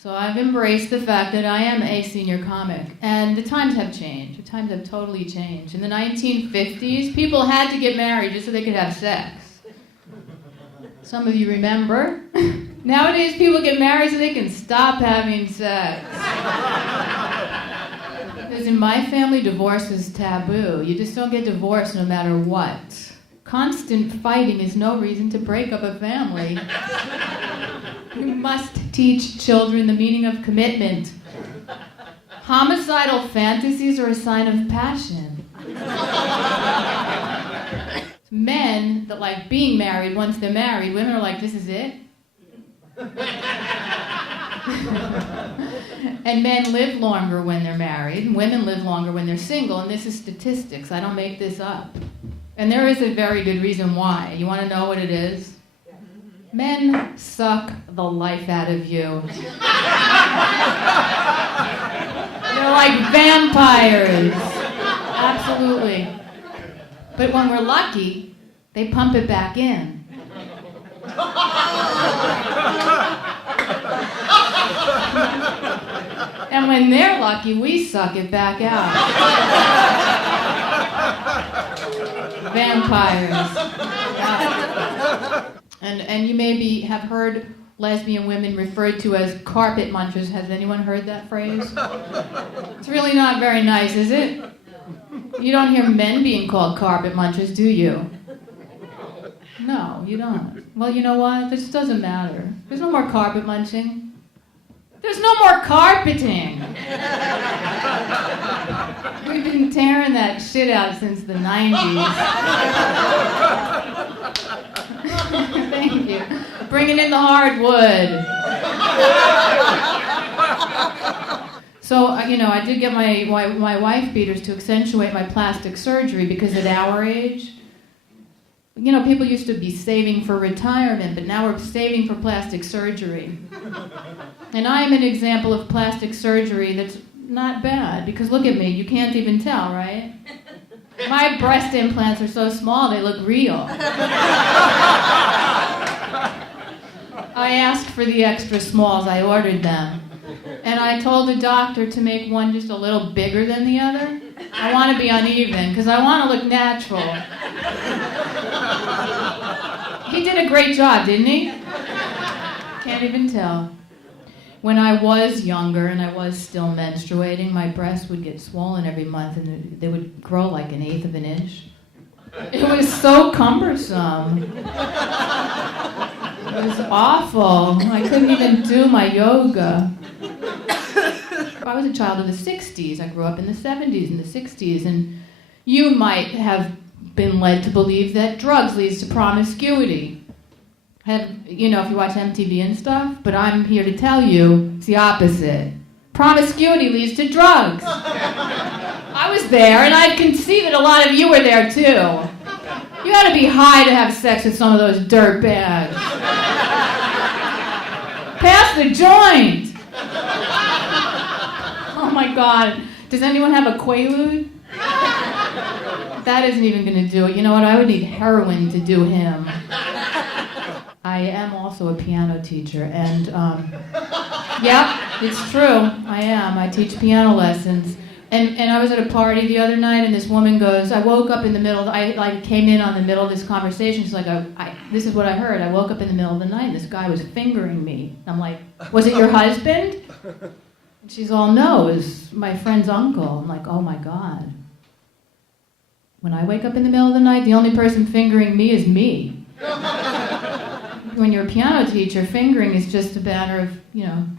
So I've embraced the fact that I am a senior comic. And the times have changed. The times have totally changed. In the 1950s, people had to get married just so they could have sex. Some of you remember. Nowadays, people get married so they can stop having sex. Because in my family, divorce is taboo. You just don't get divorced no matter what. Constant fighting is no reason to break up a family. You must teach children the meaning of commitment. Homicidal fantasies are a sign of passion. Men that like being married once they're married, women are like, this is it? And men live longer when they're married, and women live longer when they're single, and this is statistics. I don't make this up. And there is a very good reason why. You want to know what it is? Men suck the life out of you. They're like vampires. Absolutely. But when we're lucky, they pump it back in. And when they're lucky, we suck it back out. Vampires. And you maybe have heard lesbian women referred to as carpet munchers. Has anyone heard that phrase? It's really not very nice, is it? You don't hear men being called carpet munchers, do you? No, you don't. Well, you know what? This doesn't matter. There's no more carpet munching. There's no more carpeting. We've been tearing that shit out since the 90s. Thank you. Bringing in the hardwood. So, I did get my wife beaters to accentuate my plastic surgery because at our age, people used to be saving for retirement, but now we're saving for plastic surgery. And I am an example of plastic surgery that's not bad, because look at me, you can't even tell, right? My breast implants are so small, they look real. I asked for the extra smalls, I ordered them. And I told the doctor to make one just a little bigger than the other. I want to be uneven, because I want to look natural. He did a great job, didn't he? Can't even tell. When I was younger and I was still menstruating, my breasts would get swollen every month and they would grow like 1/8 of an inch. It was so cumbersome. It was awful. I couldn't even do my yoga. I was a child of the 60s. I grew up in the 70s and the 60s, and you might have been led to believe that drugs leads to promiscuity. If you watch MTV and stuff, but I'm here to tell you it's the opposite. Promiscuity leads to drugs. I was there, and I can see that a lot of you were there too. You gotta be high to have sex with some of those dirtbags. Pass the joint. Oh my God. Does anyone have a Quaalude? That isn't even gonna do it. You know what? I would need heroin to do him. I am also a piano teacher, and yeah, it's true. I am. I teach piano lessons. And I was at a party the other night, and this woman goes, I woke up in the middle, I came in on the middle of this conversation. She's like, this is what I heard. I woke up in the middle of the night, and this guy was fingering me. I'm like, was it your husband? And she's all, no, it was my friend's uncle. I'm like, oh my God. When I wake up in the middle of the night, the only person fingering me is me. When you're a piano teacher, fingering is just a matter of,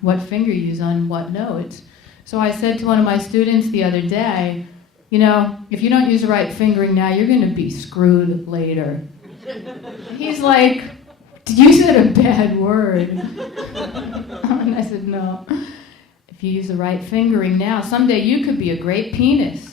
what finger you use on what notes. So I said to one of my students the other day, if you don't use the right fingering now, you're going to be screwed later. He's like, you said a bad word. And I said, no. If you use the right fingering now, someday you could be a great pianist.